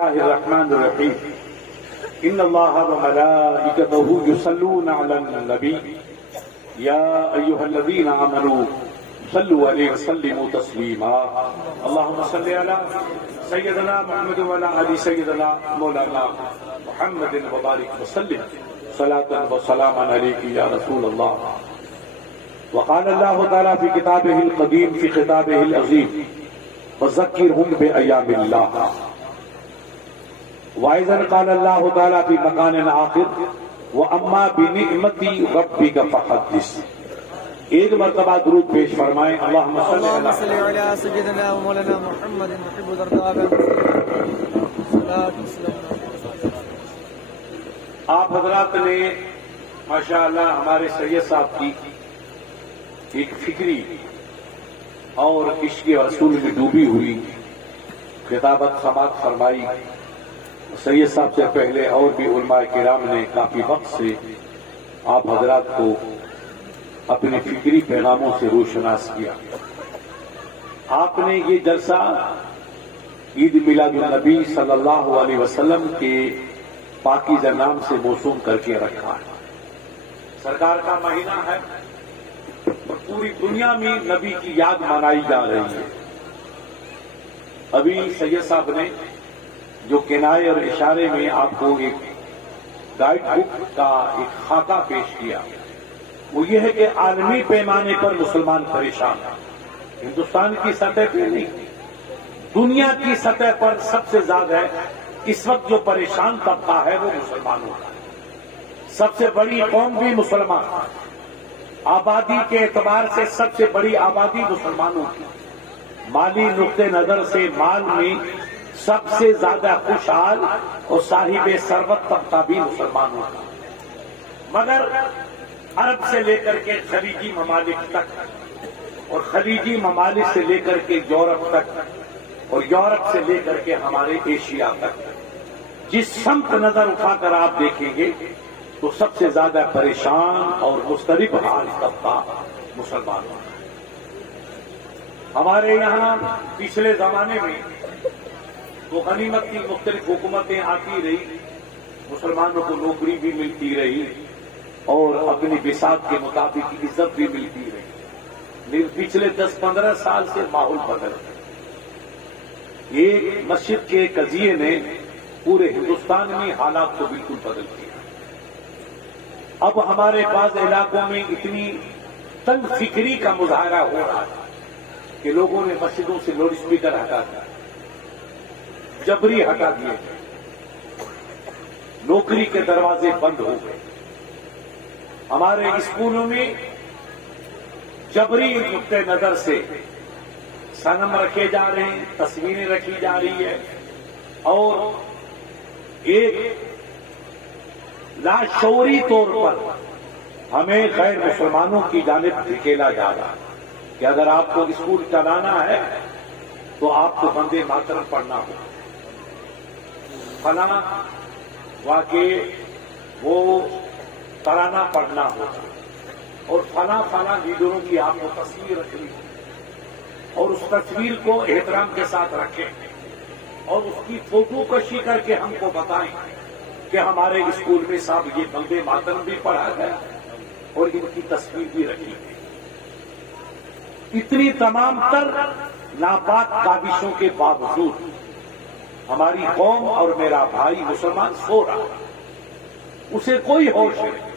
الله الرحمن الرحيم إن الله وملائكته يصلون على النبي يا أيها الذين آمنوا صلوا عليه وسلموا تسليما اللهم صل على سيدنا محمد وعلى آل سيدنا مولانا محمد وبارك وسلم صلاة وسلاما عليك يا رسول الله. وقال الله تعالى في كتابه القديم في خطابه العظيم وذكرهم بأيام الله. وأيضا قال الله تعالى في مكان آخر وأما بنعمة ربك فحدث. ایک مرتبہ درود پیش فرمائیں. اللہم صلی علی سیدنا و مولانا محمد محب آپ حضرات نے ماشاءاللہ ہمارے سید صاحب کی ایک فکری اور عشق رسول میں ڈوبی ہوئی خطابت سماعت فرمائی. سید صاحب سے پہلے اور بھی علماء کرام نے کافی وقت سے آپ حضرات کو اپنے فکری پیغاموں سے روشناس کیا. آپ نے یہ جلسہ عید میلاد النبی صلی اللہ علیہ وسلم کے پاکیزہ نام سے موسوم کر کے رکھا ہے. سرکار کا مہینہ ہے اور پوری دنیا میں نبی کی یاد منائی جا رہی ہے. ابھی سید صاحب نے جو کنائے اور اشارے میں آپ کو ایک گائیڈ بک کا ایک خاکہ پیش کیا وہ یہ ہے کہ عالمی پیمانے پر مسلمان پریشان ہیں. ہندوستان کی سطح پہ نہیں دنیا کی سطح پر سب سے زیادہ اس وقت جو پریشان طبقہ ہے وہ مسلمانوں کا. سب سے بڑی قوم بھی مسلمان, آبادی کے اعتبار سے سب سے بڑی آبادی مسلمانوں کی, مالی نقطہ نظر سے مال میں سب سے زیادہ خوشحال اور صاحب ثروت طبقہ بھی مسلمانوں کا. مگر عرب سے لے کر کے خلیجی ممالک تک اور خلیجی ممالک سے لے کر کے یورپ تک اور یورپ سے لے کر کے ہمارے ایشیا تک جس سمت نظر اٹھا کر آپ دیکھیں گے تو سب سے زیادہ پریشان اور مضطرب حال طبقہ مسلمانوں کا. ہمارے یہاں پچھلے زمانے میں تو غنیمت کی مختلف حکومتیں آتی رہی, مسلمانوں کو نوکری بھی ملتی رہی اور اپنی بساط کے مطابق عزت بھی ملتی رہی. لیکن پچھلے 10-15 سال سے ماحول بدل گیا. ایک مسجد کے قضیے نے پورے ہندوستان میں حالات کو بالکل بدل دیا. اب ہمارے بعض علاقوں میں اتنی تنگ فکری کا مظاہرہ ہو رہا ہے کہ لوگوں نے مسجدوں سے لاؤڈ اسپیکر ہٹا دیا, جبری ہٹا دیے, نوکری کے دروازے بند ہو گئے. ہمارے اسکولوں میں جبری نقطہ نظر سے صنم رکھے جا رہے ہیں, تصویریں رکھی جا رہی ہے اور ایک لاشعوری طور پر ہمیں غیر مسلمانوں کی جانب دھکیلا جا رہا ہے کہ اگر آپ کو اسکول چلانا ہے تو آپ کو وندے ماترم پڑھنا ہوگا, فلاں واقع وہ ترانہ پڑھنا ہوگا اور فلاں لیڈروں کی آپ کو تصویر رکھنی ہوگی اور اس تصویر کو احترام کے ساتھ رکھیں اور اس کی فوٹو کشی کر کے ہم کو بتائیں کہ ہمارے اسکول میں صاحب یہ وندے ماترم بھی پڑھا گیا اور ان کی تصویر بھی رکھی گئی. اتنی تمام تر ناپاک کاوشوں کے باوجود ہماری قوم اور میرا بھائی مسلمان سو رہا ہے. اسے کوئی ہوش نہیں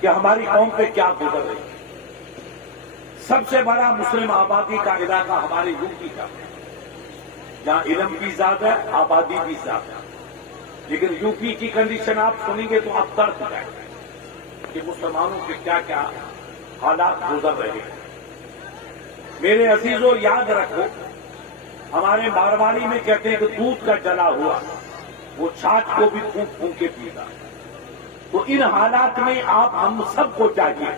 کہ ہماری قوم پہ کیا گزر رہی ہے. سب سے بڑا مسلم آبادی کا علاقہ ہمارے یو پی کا ہے جہاں علم بھی زیادہ ہے, آبادی بھی زیادہ ہے. لیکن یو پی کی کنڈیشن آپ سنیں گے تو آپ تڑپ جائیں گے کہ مسلمانوں پہ کیا کیا حالات گزر رہے ہیں. میرے عزیزوں یاد رکھو, ہمارے مارواڑی میں کہتے ہیں کہ دودھ کا جلا ہوا وہ چھاچھ کو بھی پھونک پھونک کے پیتا. تو ان حالات میں آپ ہم سب کو چاہیے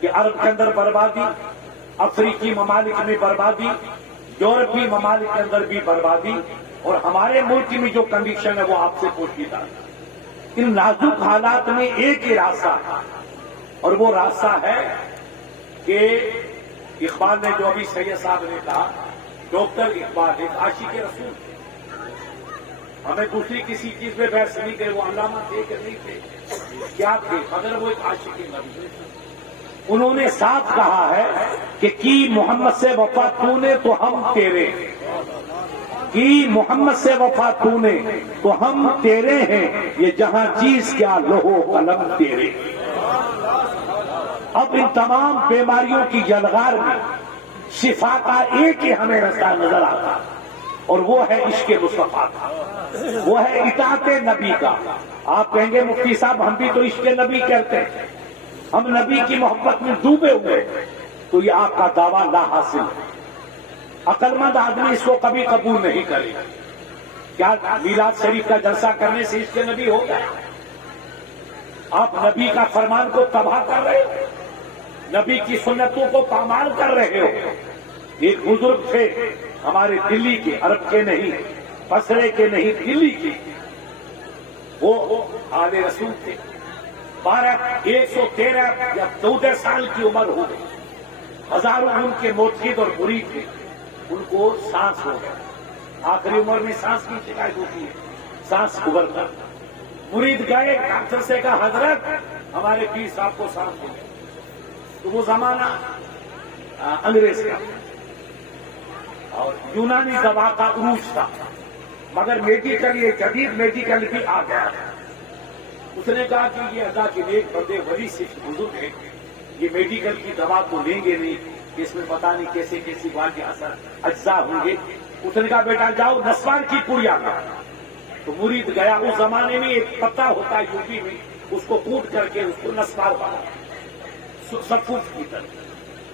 کہ عرب کے اندر بربادی, افریقی ممالک میں بربادی, یورپی ممالک کے اندر بھی بربادی اور ہمارے ملک میں جو کنڈیشن ہے وہ آپ سے پوشیدہ ہے. ان نازک حالات میں ایک ہی راستہ ہے اور وہ راستہ ہے کہ اقبال نے جو ابھی سید صاحب نے کہا, ڈاکٹر اقبال ایک عاشق رسول ہمیں دوسری کسی چیز پہ بحث نہیں کرے، وہ علامہ تھے کہ نہیں تھے، کیا تھے، مگر وہ ایک عاشق نبی۔ انہوں نے صاف کہا ہے کہ کی محمد سے وفا تو نے تو ہم تیرے، کی محمد سے وفا تو نے تو ہم تیرے ہیں، یہ جہاں چیز کیا لوح و قلم تیرے۔ اب ان تمام بیماریوں کی یلغار میں شفا کا ایک ہی ہمیں رستہ نظر آتا، اور وہ ہے عشق مصطفیٰ کا، وہ ہے اطاعت نبی کا۔ آپ کہیں گے مفتی صاحب ہم بھی تو عشق نبی کہتے ہیں، ہم نبی کی محبت میں ڈوبے ہوئے، تو یہ آپ کا دعویٰ لا حاصل ہے۔ عقل مند آدمی اس کو کبھی قبول نہیں کرے گا۔ کیا میلاد شریف کا جلسہ کرنے سے عشق نبی ہو گیا؟ آپ نبی کا فرمان کو تباہ کر رہے ہو، نبی کی سنتوں کو پامال کر رہے ہو۔ ایک بزرگ تھے ہمارے دلی کے، عرب کے نہیں، بصرے کے نہیں، دلی کے، وہ آل رسول تھے۔ 113 یا 14 سال کی عمر ہو گئی، ہزاروں ان کے مرشد اور مرید تھے، ان کو سانس ہو گیا، آخری عمر میں سانس کی شکایت ہوتی ہے، سانس ابھرتا۔ مرید گئے ڈاکٹر سے کہا حضرت ہمارے پیر صاحب کو سانس ہو گیا۔ تو وہ زمانہ انگریز کا اور یونانی دوا کا عروج تھا، مگر میڈیکل، یہ جدید میڈیکل بھی آ گیا تھا۔ اس نے کہا کہ یہ اللہ کے نیک بندے ولی سے بزرگ ہیں، یہ میڈیکل کی دوا تو لیں گے نہیں، اس میں پتہ نہیں کیسے کیسی واقع اثر اجزاء ہوں گے۔ اس نے کہا بیٹا جاؤ نسوار کی پڑیا کا۔ تو مرید گیا، اس زمانے میں ایک پتا ہوتا ہے یوپی میں، اس کو کوٹ کر کے اس کو نسوار بنا، سفوف کی طرح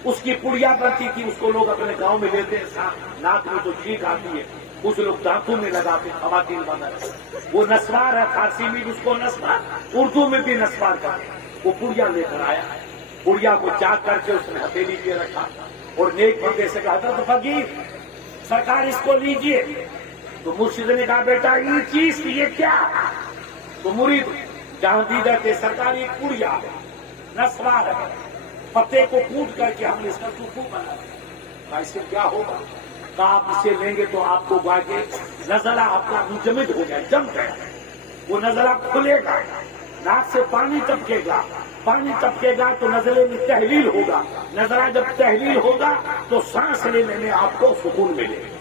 اس کی پڑیا بنتی تھی، اس کو لوگ اپنے گاؤں میں لیتے ہیں، ناک میں تو چھینک آتی ہے، کچھ لوگ دانتوں میں لگاتے، خواتین بنا، وہ نسوار ہے، فارسی میں بھی اس کو نسوار، اردو میں بھی نسوار کرتے۔ وہ پڑیا لے کر آیا، پڑیا کو چاک کر کے اس نے ہتھیلی پہ رکھا اور نیک بندے سے کہا تھا تو فقیر سرکار اس کو لیجئے۔ تو مرشد نے کہا بیٹا یہ چیز یہ کیا؟ تو مرید جہاں دیدہ تھے سرکار ایک پڑیا ہے، نسوار ہے، پتے کو کوٹ کر کے ہم نے اس کا ٹوکو بنا دیا، اس سے کیا ہوگا؟ کہا آپ اسے لیں گے تو آپ کو گا کے نزلہ اپنا منجمد ہو جائے، جم گیا، وہ نزلہ کھلے گا، ناک سے پانی ٹپکے گا، پانی ٹپکے گا تو نزلے میں تحلیل ہوگا، نزلہ جب تحلیل ہوگا تو سانس لینے میں آپ کو سکون ملے گا۔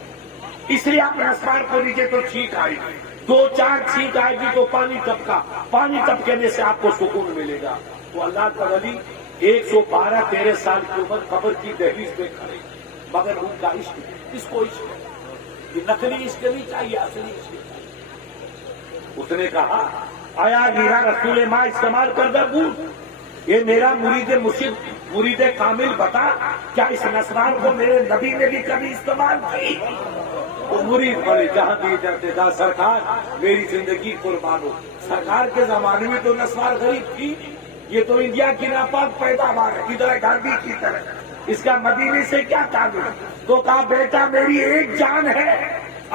اس لیے آپ نسوار کو لیجیے تو چھینک آئے گی، 2-4 چھینک آئے گی تو پانی ٹپکا، پانی ٹپکنے سے آپ کو سکون ملے گا۔ تو اللہ کا ولی 112-13 سال کی عمر قبر کی دہلیز پہ کھڑے، مگر ان کا عشق، اس کو عشق، یہ نقلی عشق نہیں چاہیے، اصلی عشق چاہیے۔ اس نے کہا آیا میرا رسول ماں استعمال کر دے بوجھ، یہ میرا مرید مرشد، مرید کامل بتا کیا اس نسوار کو میرے نبی نے بھی کبھی استعمال کی؟ وہ مرید بڑے جہاں دی جاتے تھا سرکار میری زندگی قربان ہو، سرکار کے زمانے میں تو نسوار غریب تھی، یہ تو انڈیا کی ناپاک پیداوار ہے، ادھر گاندھی کی طرح، اس کا مدینے سے کیا تعلق؟ تو کہا بیٹا میری ایک جان ہے،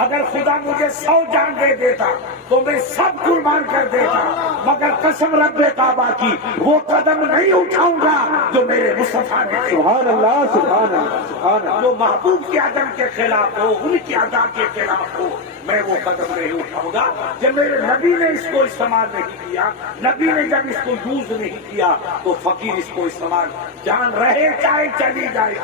اگر خدا مجھے 100 جان دے دیتا تو میں سب قربان کر دیتا، مگر قسم رب کعبہ کی وہ قدم نہیں اٹھاؤں گا جو میرے مصطفیٰ نے، سبحان اللہ سبحان اللہ سبحان اللہ، جو محبوب کی عدم کے خلاف ہو، ان کی ادا کے خلاف ہو، میں وہ قدم نہیں اٹھاؤں گا جب میرے نبی نے اس کو استعمال نہیں کیا، نبی نے جب اس کو یوز نہیں کیا تو فقیر اس کو استعمال، جان رہے چاہے چلی جائے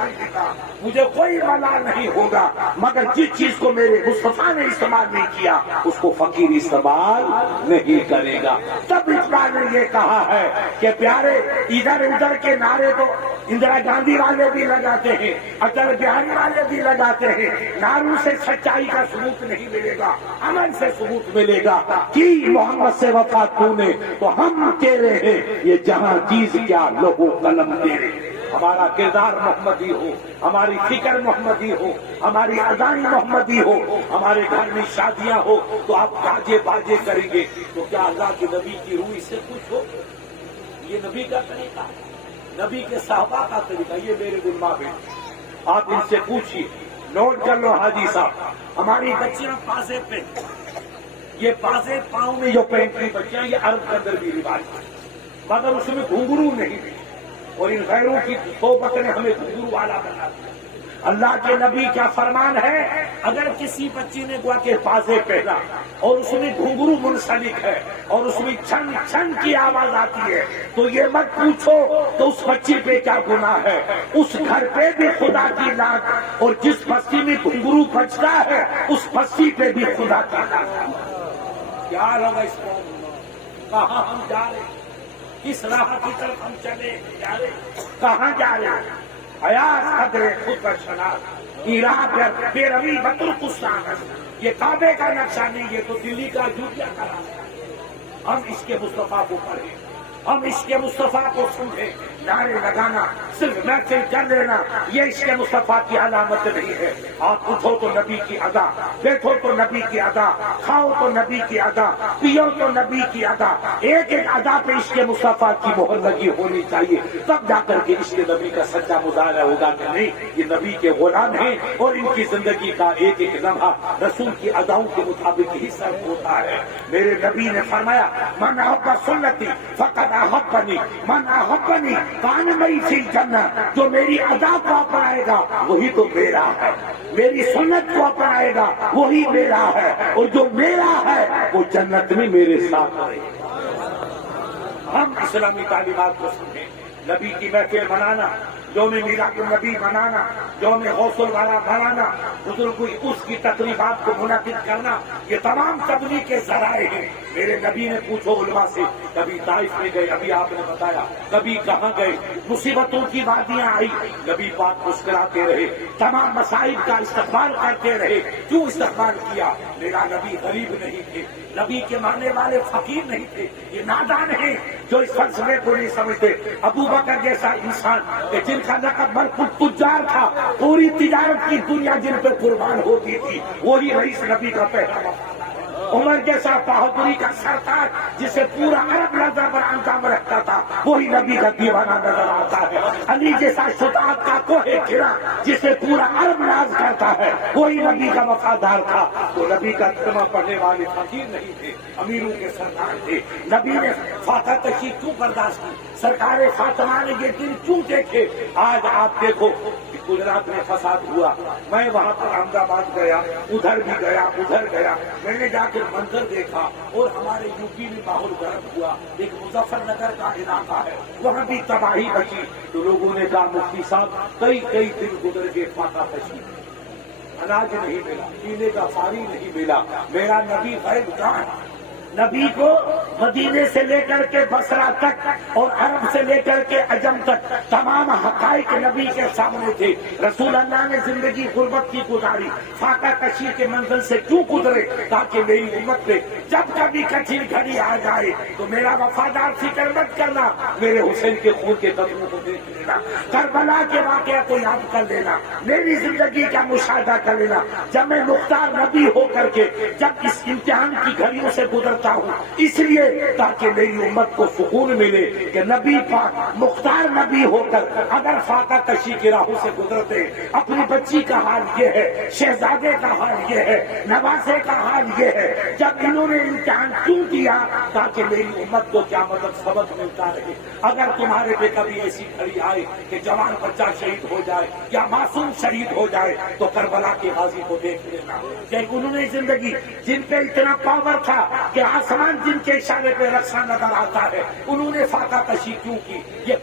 مجھے کوئی ملال نہیں ہوگا، مگر جس چیز کو میرے مصطفیٰ نے استعمال نہیں کیا اس کو فقیر استعمال نہیں کرے گا۔ تب اقبال نے یہ کہا ہے کہ پیارے ادھر ادھر کے نعرے تو اندرا گاندھی والے بھی لگاتے ہیں، اٹل بہاری والے بھی لگاتے ہیں، نعروں سے سچائی کا ثبوت نہیں ملے گا، عمل سے ثبوت ملے گا۔ کی محمد سے وفا تو نے تو ہم تیرے ہیں، یہ جہاں چیز کیا لوح قلم تیرے۔ ہمارا کردار محمدی ہو، ہماری فکر محمدی ہو، ہماری ادائی محمدی ہو، ہمارے گھر میں شادیاں ہو تو آپ باجے باجے کریں گے، تو کیا اللہ کے نبی کی روح اس سے کچھ ہو؟ یہ نبی کا طریقہ، نبی کے صحابہ کا طریقہ، یہ میرے دماغ میں آپ ان سے پوچھیے، نوٹ کر لو حاجی صاحب، ہماری بچیاں پازے پہ، یہ پازے پاؤں میں جو پہنتی بچیاں، یہ عرب کے اندر بھی رواج ہے، مگر اس میں گھنگرو نہیں تھی، اور ان غیروں کی صحبت نے ہمیں گھنگرو والا بنا دیا۔ اللہ کے نبی کیا فرمان ہے، اگر کسی بچی نے گوا کے پازے پہنا اور اس میں گھنگرو منسلک ہے اور اس میں چھن چھن کی آواز آتی ہے، تو یہ مت پوچھو تو اس بچی پہ کیا گناہ ہے، اس گھر پہ بھی خدا کی لعنت، اور جس بستی میں گھنگرو بجتا ہے اس بستی پہ بھی خدا کی لعنت۔ کیا لگا اس کو، کہاں ہم جا رہے ہیں، کس راہ کی طرف ہم چلے جا رہے ہیں، کہاں جا رہے ہیں؟ حیات قدر خود پر شناخت، ایرا پر بے روی بطر کستان، یہ کعبے کا نقشہ نہیں، یہ تو دلی کا جوتیا کا راستہ ہے۔ ہم اس کے مصطفیٰ کو پڑھیں، ہم اس کے مصطفیٰ کو سمجھیں، نعرے لگانا صرف محفل کر لینا یہ اس کے مصطفیٰ کی علامت نہیں ہے۔ آپ اٹھو تو نبی کی ادا، بیٹھو تو نبی کی ادا، کھاؤ تو نبی کی ادا، پیو تو نبی کی ادا، ایک ایک ادا پہ اس کے مصطفیٰ کی مہر لگی ہونی چاہیے، تب جا کر کے اس کے نبی کا سچا مظاہرہ ہوگا کہ نہیں یہ نبی کے غلام ہیں اور ان کی زندگی کا ایک ایک لمحہ رسول کی اداؤں کے مطابق ہی سر ہوتا ہے۔ میرے نبی نے فرمایا من احب سنتی فقد احبنی، من احبنی کان مئی فی الجنہ، جو میری ادا کو اپنائے گا وہی تو میرا ہے، میری سنت کو اپنائے گا وہی میرا ہے، اور جو میرا ہے وہ جنت میں میرے ساتھ رہے گا۔ ہم اسلامی تعلیمات کو سمجھیں، نبی کی محفل منانا، یوم میلاد النبی منانا، یوم غوث الورا منانا، بزرگ اس کی تقریبات کو منعقد کرنا، یہ تمام تبلیغ کے ذرائع ہیں۔ میرے نبی نے پوچھو علماء سے، کبھی طائف میں گئے، ابھی آپ نے بتایا، کبھی کہاں گئے، مصیبتوں کی وادیاں آئی، نبی پاک مسکراتے رہے، تمام مصائب کا استقبال کرتے رہے۔ کیوں استقبال کیا؟ میرا نبی غریب نہیں تھے، نبی کے ماننے والے فقیر نہیں تھے، یہ نادان ہیں جو اس فلسفے کو نہیں سمجھتے۔ ابو بکر جیسا انسان کہ جن کا لقب ملک التجار تھا، پوری تجارت کی دنیا جن پہ قربان ہوتی تھی، وہی رئیس نبی کا پہلا وفادار۔ عمر جیسا بہادری کا سردار جسے پورا عرب نظر پر انجام رکھتا تھا، وہی نبی کا دیوانہ نظر آتا ہے۔ علی جیسا شجاعت کا کوہ گرا جسے پورا عرب ناز کرتا ہے، وہی نبی کا وفادار تھا۔ تو نبی کا کلمہ پڑھنے والے فقیر نہیں تھے، امیروں کے سردار تھے۔ نبی نے فاتح کشی کیوں برداشت کی؟ سرکار فاطمہ نے یہ دن کیوں دیکھے؟ آج آپ دیکھو گجرات میں فساد ہوا، میں وہاں پر احمد آباد گیا، ادھر بھی گیا، ادھر گیا، میں نے جا کے منظر دیکھا، اور ہمارے یو پی میں ماحول گرم ہوا، ایک مظفر نگر کا علاقہ ہے وہاں بھی تباہی بچی، تو لوگوں نے کہا مفتی صاحب کئی دن گزر گئے، فاتح کشی اناج نہیں ملا، پینے کا پانی نہیں ملا، میرا نبی غیب کہاں ہے؟ نبی کو مدینے سے لے کر کے بصرہ تک اور عرب سے لے کر کے عجم تک تمام حقائق نبی کے سامنے تھے۔ رسول اللہ نے زندگی غربت کی گزاری، فاقہ کشی کے منزل سے کیوں گزرے؟ تاکہ میری امت پہ جب کبھی کٹھن گھڑی آ جائے تو میرا وفادار فکر مت کرنا، میرے حسین کے خون کے قدموں کو دیکھ لینا، کربلا کے واقعہ کو یاد کر لینا، میری زندگی کا مشاہدہ کر لینا، جب میں مختار نبی ہو کر کے جب اس امتحان کی گھڑیوں سے گزرتا ہوں، اس لیے تاکہ میری امت کو سکون ملے کہ نبی پاک مختار نبی ہو کر اگر فاقہ کشی کی راہوں سے گزرتے، اپنی بچی کا حال یہ ہے، شہزادے کا حال یہ ہے، نواسے کا حال یہ ہے، جب انہوں نے امتحان کیوں کیا؟ تاکہ میری امت کو کیا مدد سبق ملتا رہے۔ اگر تمہارے پہ کبھی ایسی گھڑی آئے کہ جوان بچہ شہید ہو جائے یا معصوم شہید ہو جائے تو کربلا کے غازی کو دیکھ لینا کہ انہوں نے زندگی جن پہ اتنا پاور تھا کہ آسمان جن کے اشارے پہ رقصہ نظر آتا ہے، انہوں نے فاقہ کشی کیوں کی؟ یہ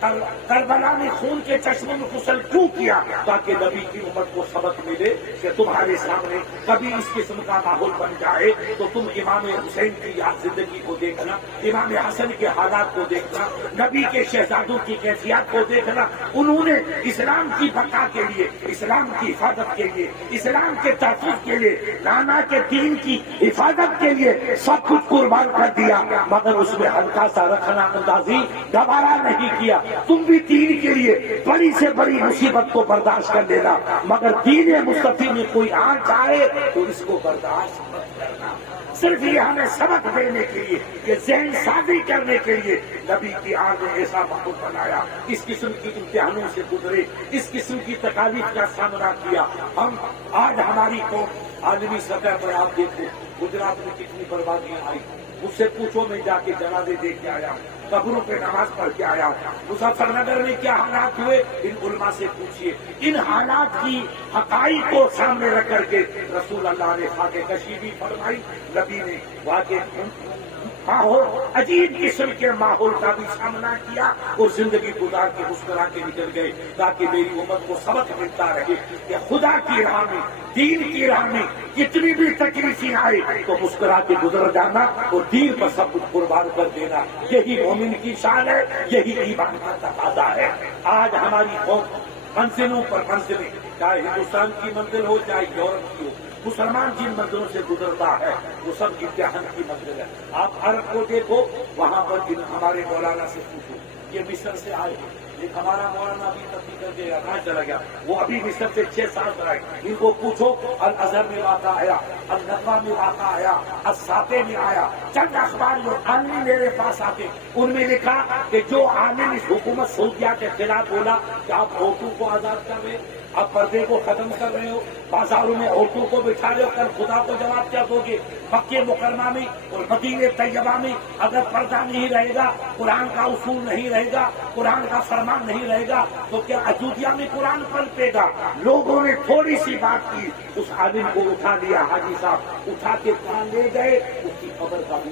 کربلا میں خون کے چشمے میں غسل کیوں کیا؟ تاکہ نبی کی امت کو سبق ملے کہ تمہارے سامنے کبھی اس قسم کا ماحول بن جائے تو تم امام حسین کی یاد زندگی کو دیکھنا، امام حسن کے حالات کو دیکھنا، نبی کے شہزادوں کی کیفیات کو دیکھنا۔ انہوں نے اسلام کی بقا کے لیے، اسلام کی حفاظت کے لیے، اسلام کے تحفظ کے لیے، نانا کے دین کی حفاظت کے لیے سب کچھ قربان کر دیا، مگر اس میں ہلکا سا رکھنا اندازی گوارا نہیں کیا۔ تم بھی دین کے لیے بڑی سے بڑی مصیبت کو برداشت کر لینا، مگر دین مصطفی میں کوئی آنچ آئے تو اس کو برداشت مت کرنا۔ صرف یہ ہمیں سبق دینے کے لیے، یہ ذہن سازی کرنے کے لیے نبی کی آگ نے ایسا ماحول بنایا، اس قسم کی امتحانوں سے گزرے، اس قسم کی تکالیف کا سامنا کیا۔ ہم آج ہماری قوم عالمی سطح پر آپ دیکھو گجرات میں کتنی بربادیاں آئی. مجھ سے پوچھو میں جا کے جنازے دیکھ کے آیا ہوں, قبروں پہ نماز پڑھ کے آیا ہوں. مظفر نگر میں کیا حالات ہوئے ان علماء سے پوچھیے. ان حالات کی حقائق کو سامنے رکھ کر کے رسول اللہ نے خاکہ کشی بھی فرمائی. نبی نے واقع ماحول عجیب قسم کے ماحول کا بھی سامنا کیا اور زندگی گزار کے مسکرا کے نکل گئے تاکہ میری امت کو سبق ملتا رہے کہ خدا کی راہ میں, دین کی راہ میں کتنی بھی تکلیفیں آئے تو مسکرا کے گزر جانا اور دین پر سب کچھ قربان کر دینا, یہی مومن کی شان ہے, یہی ایمان کا تقاضا ہے. آج ہماری قوم منزلوں پر منزلیں, چاہے ہندوستان کی منزل ہو چاہے یورپ کی ہو, مسلمان جن منزلوں سے گزرتا ہے وہ سب امتحان کی منزل ہے. آپ عرب کو دیکھو, وہاں پر ہمارے مولانا سے پوچھو, یہ مصر سے آئے ہیں, ایک ہمارا مولانا ابھی تبدیل کر کے کہاں چلا گیا, وہ ابھی مصر سے 6 سال پر آئے. ان کو پوچھو الازہر میں واقع آیا, النقوہ میں واقع آیا, الساطع میں آیا. چند اخبار جو عالمی میرے پاس آتے ان میں لکھا کہ جو عالم اس حکومت سعودیہ کے خلاف بولا کہ آپ عورتوں کو آزاد کر رہے, آپ پردے کو ختم کر رہے ہو, بازاروں میں عورتوں کو بٹھا رہے ہو, کل خدا کو جواب کیا دو گے؟ مکہ مکرمہ میں اور مدینہ طیبہ میں اگر پردہ نہیں رہے گا, قرآن کا اصول نہیں رہے گا, قرآن کا فرمان نہیں رہے گا تو کیا اجودیہ میں قرآن پلٹے گا؟ لوگوں نے تھوڑی سی بات کی, اس عالم کو اٹھا لیا, حاجی صاحب اٹھا کے کہاں لے گئے, اس کی قبر کا بھی.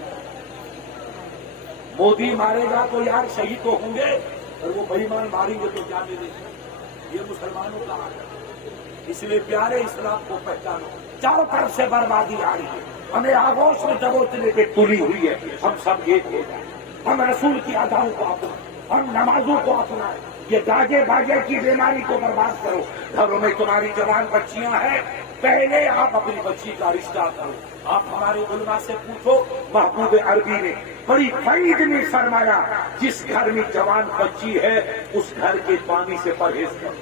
مودی مارے گا تو یار شہید تو ہوں گے, اور وہ بے ایمان ماریں گے تو کیا ملے گا؟ یہ مسلمانوں کا حال ہے. اس لیے پیارے اسلام کو پہچانو. چاروں طرف سے بربادی آ رہی ہے, ہمیں آغوش میں دبوچنے پہ تلی ہوئی ہے. ہم سب ایک ہو جائیں, ہم رسول کی اداؤں کو اپنائیں, ہم نمازوں کو اپنائیں. یہ گاجے باجے کی بیماری کو برباد کرو. گھروں میں تمہاری جوان بچیاں ہیں, پہلے آپ اپنی بچی کا رشتہ کرو. آپ ہمارے علماء سے پوچھو, محبوب عربی نے بڑی فائد میں فرمایا جس گھر میں جوان بچی ہے اس گھر کے پانی سے پرہیز کرو.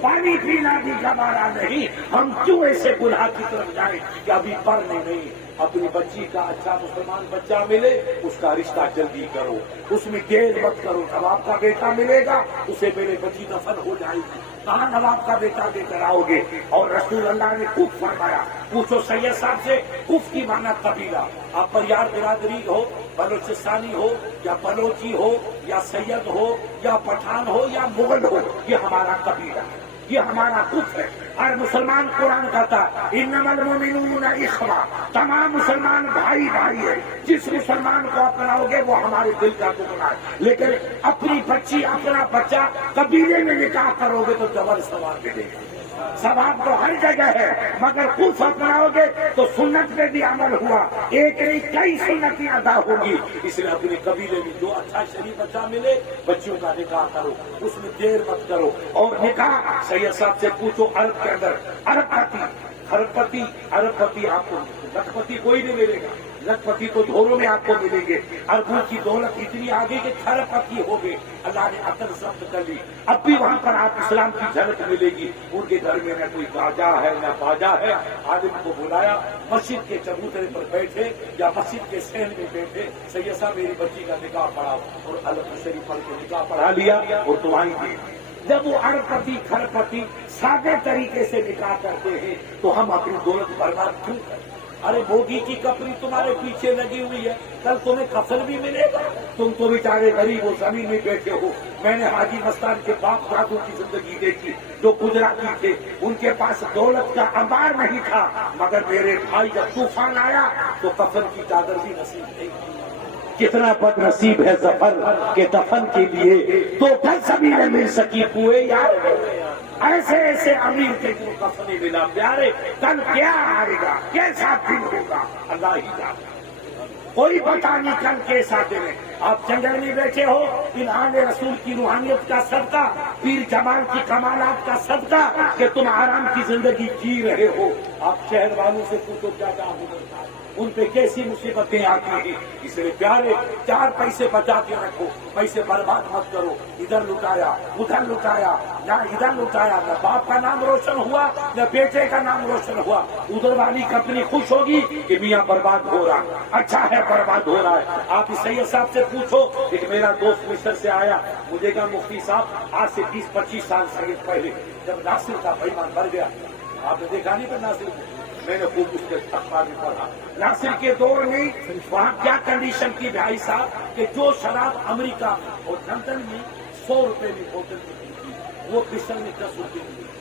پانی پینا بھی گوارا نہیں. ہم کیوں ایسے گناہ کی طرف جائیں کہ ابھی پڑھنے نہیں. اپنی بچی کا اچھا مسلمان بچہ ملے اس کا رشتہ جلدی کرو, اس میں دیر مت کرو. نواب کا بیٹا ملے گا اسے میرے بچی دفن ہو جائے گی, کہاں نواب کا بیٹا دے کر آؤ گے؟ اور رسول اللہ نے خوب فرمایا, پوچھو سید صاحب سے, کف کی مانا قبیلہ. آپ پر یار برادری ہو, بلوچستانی ہو یا بلوچی ہو یا سید ہو یا پٹھان ہو یا مغل ہو, یہ ہمارا قبیلہ ہے, یہ ہمارا کف ہے. ہر مسلمان قرآن کہتا انما المؤمنون اخوہ, تمام مسلمان بھائی بھائی ہے. جس مسلمان کو اپناؤ گے وہ ہمارے دل کا ٹکڑا ہے. لیکن اپنی بچی اپنا بچہ قبیلے میں نکاح کرو گے تو ڈبل ثواب ملے گا. ثواب تو ہر جگہ ہے, مگر کف اپناؤ گے تو سنت پہ بھی عمل ہوا, ایک نہیں کئی سنتیں ادا ہوگی. اس لیے اپنے قبیلے میں جو اچھا شریف بچہ ملے بچیوں کا نکاح کرو, اس میں دیر مت کرو. اور نکاح سید صاحب سے پوچھو, عرب کے اندر ارب پتی آپ کو, لکھپتی کوئی نہیں ملے گا. لکھپتی تو دھوروں میں آپ کو ملیں گے. اربوں کی دولت اتنی آگے کہ کھرپتی ہو گئے. اللہ نے عقل ضبط کر لی. اب بھی وہاں پر آپ اسلام کی جھلک ملے گی. ان کے گھر میں نہ کوئی گاجا ہے نہ باجا ہے. عالم کو بلایا, مسجد کے چبوترے پر بیٹھے یا مسجد کے صحن میں بیٹھے, سید صاحب میری بچی کا نکاح پڑھاؤ, اور الگ شریف پڑھ کے نکاح پڑھا لیا اور دعائیں دی. جب وہ اربپتی کھرپتی سادے طریقے سے نکاح کرتے ہیں تو ہم اپنی دولت برباد کیوں کریں؟ ارے بوگی کی کپڑی تمہارے پیچھے لگی ہوئی ہے, کل تمہیں کفن بھی ملے گا. تم تو بیچارے غریب ہو, زمین میں بیٹھے ہو. میں نے حاجی مستان کے باپ دادوں کی زندگی دیکھی جو گجراتی تھے, ان کے پاس دولت کا انبار نہیں تھا, مگر میرے بھائی جب طوفان آیا تو کفن کی چادر بھی نصیب نہیں تھی. کتنا بد نصیب ہے ظفر کے دفن کے لیے تو پھر سبھی نے مل سکی ہوئے یار. ایسے ایسے امیر کے جو کفن نہیں ملا. پیارے کل کیا آئے گا, کیسا دن ہوگا, اللہ ہی جانتا. کوئی پتا نہیں کل کیسا دن ہے. آپ جنگل میں بیٹھے ہو, الہام رسول کی روحانیت کا صدقہ, پیر جمال کی کمالات کا صدقہ کہ تم آرام کی زندگی جی رہے ہو. آپ شہر والوں سے پوچھو کیا کام ہوتا ہے, ان پہ کیسی مصیبتیں آتی ہیں. اس لیے پیارے 4 پیسے بچا کے رکھو, پیسے برباد مت کرو. ادھر لٹایا ادھر لٹایا, نہ ادھر لٹایا, نہ باپ کا نام روشن ہوا نہ بیٹے کا نام روشن ہوا. ادھر والی کمپنی خوش ہوگی کہ میاں برباد ہو رہا, اچھا ہے برباد ہو رہا ہے. آپ سید صاحب سے پوچھو, ایک میرا دوست مصر سے آیا, مجھے کہا مفتی صاحب آج سے 20-25 سال پہلے جب ناصر کا بھائی مان مر گیا, آپ نے دیکھا نہیں تو ناصر میں نے خوب اس کے اخبار میں پڑھا ناصر کے دور میں وہاں کیا کنڈیشن کی بھائی صاحب کہ جو شراب امریکہ اور لندن میں 100 روپے میں بوتل ملتی تھی وہ برسٹل میں 10 روپے میں ملتی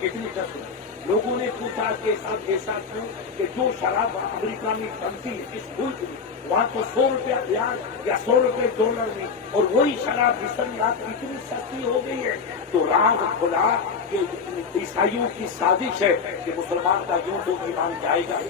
کتنی 10 روپے لوگوں نے پوچھا کہ ساتھ ایسا کیوں کہ جو شراب امریکہ میں بنتی ہے اس ملک میں وہاں تو 100 روپیہ ریال یا 100 روپے ڈالر میں اور وہی شراب برسٹل میں آج اتنی سستی ہو گئی ہے تو راز کھلا کہ عیسائیوں کی سازش ہے کہ مسلمان کا یوں تو ایمان جائے گا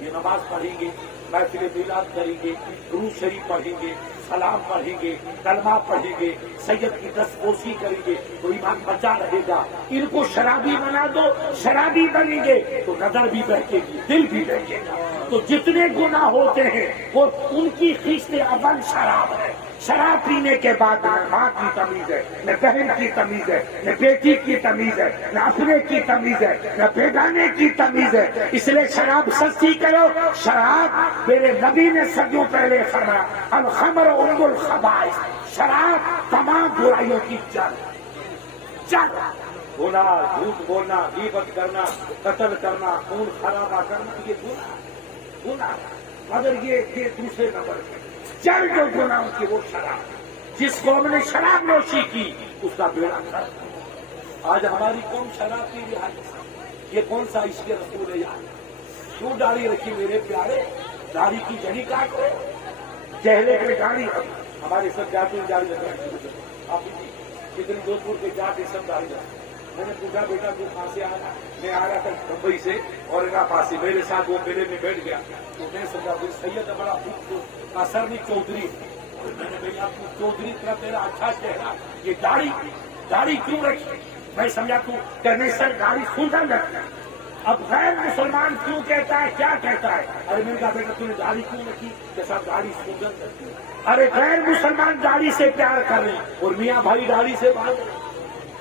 یہ نماز پڑھیں گے محفل میلاد کریں گے درود شریف پڑھیں گے سلام پڑھیں گے کلمہ پڑھیں گے سید کی دستپوشی کریں گے تو ایمان بچا رہے گا ان کو شرابی بنا دو شرابی بنیں گے تو نظر بھی بہکے گی دل بھی بہکے گا تو جتنے گناہ ہوتے ہیں وہ ان کی خیست اول شراب ہے شراب پینے کے بعد نہ ماں کی تمیز ہے نہ بہن کی تمیز ہے نہ بیٹی کی تمیز ہے نہ اپنے کی تمیز ہے نہ بیگانے کی تمیز ہے اس لیے شراب سستی کرو شراب میرے نبی نے صدیوں پہلے فرمایا الخمر ام الخبائث شراب تمام برائیوں کی جڑ بولا جھوٹ بولنا غیبت کرنا قتل کرنا خون خرابہ کرنا یہ گناہ مگر یہ دوسرے نمبر پہ جڑ جو گناہوں کی وہ شراب جس قوم نے شراب نوشی کی اس کا بیڑا غرق آج ہماری قوم شراب پی رہی ہے یہ کون سا عشق رسول ہے یار کیوں داڑھی رکھی میرے پیارے داڑھی کی جڑی کاٹ رہے چہرے پہ داڑھی ہمارے سب جاتے داڑھی رکھے آپ کتنی جودھپور کے جاتے سب داڑھی رکھے میں نے پوچھا بیٹا تو کہاں سے آیا میں آ رہا تھا ممبئی سے اور پاس سے میرے ساتھ وہ میلے میں بیٹھ گیا تو میں سمجھا سید بڑا خوبصورت اثر چودھری میں نے بھائی آپ کو چودھری کا میرا اچھا چہرہ یہ داڑھی کیوں رکھی میں سمجھا تو کہنے سر داڑھی سندر لگتا ہے اب غیر مسلمان کیوں کہتا ہے کیا کہتا ہے ارے میں نے کہا بیٹا تم نے داڑھی کیوں رکھی کہ صاحب داڑھی سندر لگتی ہے ارے غیر مسلمان داڑھی سے پیار کر رہے ہیں اور میاں بھائی داڑھی سے بھاگ رہے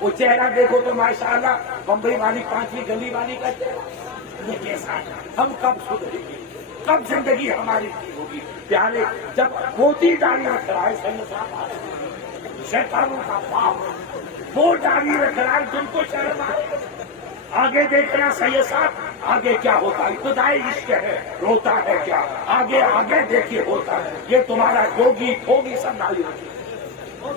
وہ چہرہ دیکھو تو ماشاءاللہ بمبئی والی 5ویں گلی والی کا چہرہ یہ کیسا ہے ہم کب سدھریں گے کب زندگی ہماری ٹھیک ہوگی پیارے جب موتی داڑھی رکھ رہا ہے شیطانوں کا باپ وہ داڑھی رکھ رہا ہے تم کو شرم آئے آگے دیکھنا سید صاحب آگے کیا ہوتا ہے ابتدائی عشق ہے روتا ہے کیا آگے دیکھیے ہوتا ہے یہ تمہارا گوگی ٹھوگی سب داڑھی رکھی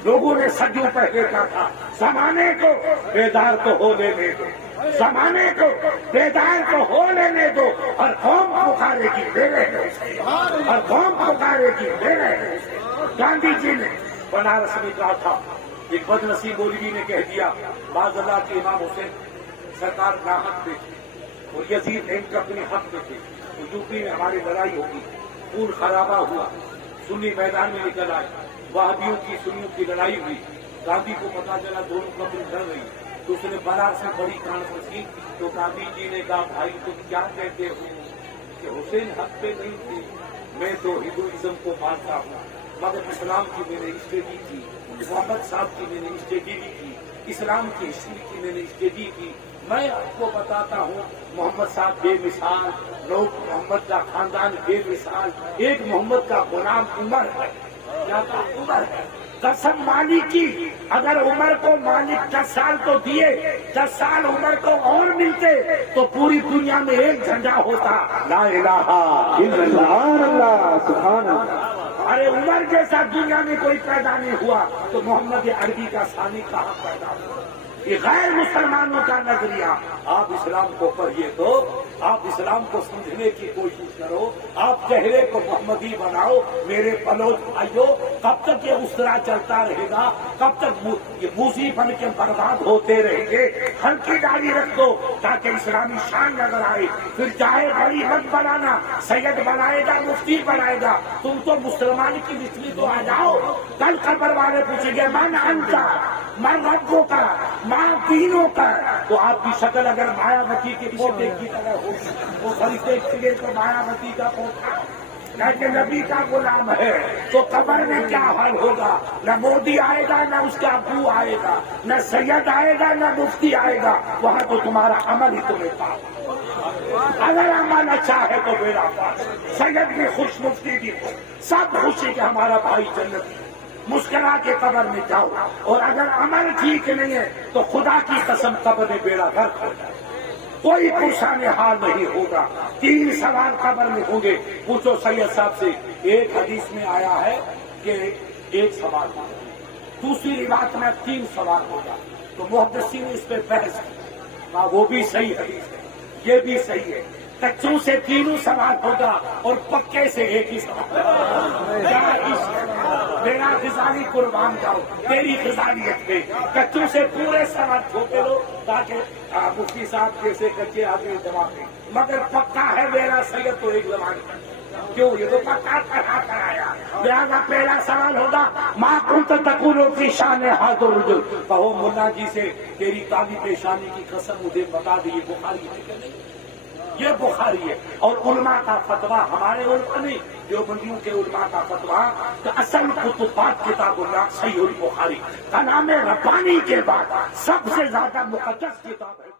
لوگوں نے صدیوں پہلے کہا تھا زمانے کو بیدار تو ہو لینے دو زمانے کو بیدار تو ہو لینے دو اور قوم پکارے گی میرے اور قوم پکارے گی میرے گاندھی جی نے بنارس میں کہا تھا ایک بد نصیب مولوی نے کہہ دیا باز اللہ کے امام حسین سرکار ناحق پہ تھی اور یزید ان اپنے حق پہ تھے تو یوپی میں ہماری لڑائی ہوگی خون خرابہ ہوا سنی میدان میں نکل آئے وہابیوں کی سنیوں کی لڑائی ہوئی گاندھی کو پتا چلا دونوں کمریں لڑ رہی تو اس نے بنارس سے بڑی کانفرنس کی تو گاندھی جی نے کہا بھائی تم کیا کہتے ہو کہ حسین حق پہ نہیں تھے میں تو ہندوازم کو مانتا ہوں مگر اسلام کی میں نے اسٹڈی کی محمد صاحب کی میں نے اسٹڈی کی اسلام کی ہسٹری کی میں نے اسٹڈی کی میں آپ کو بتاتا ہوں محمد صاحب بے مثال لوگ محمد کا خاندان بے مثال ایک محمد کا غلام عمر ہے عمر ہے قسم مالک کی اگر عمر کو مالک 10 سال تو دیے 10 سال عمر کو اور ملتے تو پوری دنیا میں ایک جھنڈا ہوتا لا الہ الا اللہ سبحان اللہ ارے عمر جیسا دنیا میں کوئی پیدا نہیں ہوا تو محمد عربی کا ثانی کہاں پیدا ہوا یہ غیر مسلمانوں کا نظریہ آپ اسلام کو پڑھیے تو آپ اسلام کو سمجھنے کی کوشش کرو آپ چہرے کو محمدی بناؤ میرے بلوچ بھائیوں کب تک یہ اسرا چلتا رہے گا کب تک یہ موزی بن کے برباد ہوتے رہیں گے ہلکی داڑھی رکھ دو تاکہ اسلامی شان نظر آئے پھر چاہے بڑی مت بنانا سید بنائے گا مفتی بنائے گا تم تو مسلمان کی مثلی تو آ جاؤ کل قبر والے پوچھیں گے من انتا من ربوں کا ماں دینوں کا تو آپ کی شکل اگر مایاوتی کے پوتے کی طرح ہو وہ خریدے کے تو مایاوتی کا پوتا لیکن نبی کا غلام ہے تو قبر میں کیا حال ہوگا نہ مودی آئے گا نہ اس کا ابو آئے گا نہ سید آئے گا نہ مفتی آئے گا وہاں تو تمہارا عمل ہی تمہیں پاس اگر عمل اچھا ہے تو میرا پاس سید بھی خوش مفتی بھی سب خوشی کہ ہمارا بھائی جنت مسکرا کے قبر میں جاؤ اور اگر عمل ٹھیک نہیں ہے تو خدا کی قسم قبر میں بیڑا غرق ہو جائے کوئی پرسان حال نہیں ہوگا. 3 سوال قبر میں ہوں گے. پوچھو سید صاحب سے. ایک حدیث میں آیا ہے کہ 1 سوال ہوگا, دوسری روایت میں 3 سوال ہوگا. تو محدثین اس پہ بحث کی. وہ بھی صحیح حدیث ہے, یہ بھی صحیح ہے. کچوں سے 3 سوال ہوگا اور پکے سے 1 ہی سوال. کیا میرا غزالی قربان جاؤ تیری غزالیت پہ. کچوں سے پورے سوال ٹھوکے لو تاکہ مفتی صاحب جیسے کچے آدمی جواب دیں, مگر پکا ہے میرا سید تو ایک زبان کا. کیوں؟ یہ تو پکا کرایا. لہٰذا پہلا سوال ہوگا ماں کنت تقول فی شان ھذا الرجل. کہو ملا جی سے تیری کالی پیشانی کی قسم مجھے بتا دے یہ بخاری ہے کہ نہیں. یہ بخاری ہے. اور علماء کا فتویٰ, ہمارے علماء نہیں, دیوبندیوں کے علماء کا فتویٰ کہ اصل کتبات کتاب اللہ صحیح البخاری کلام ربانی کے بعد سب سے زیادہ مقدس کتاب ہے.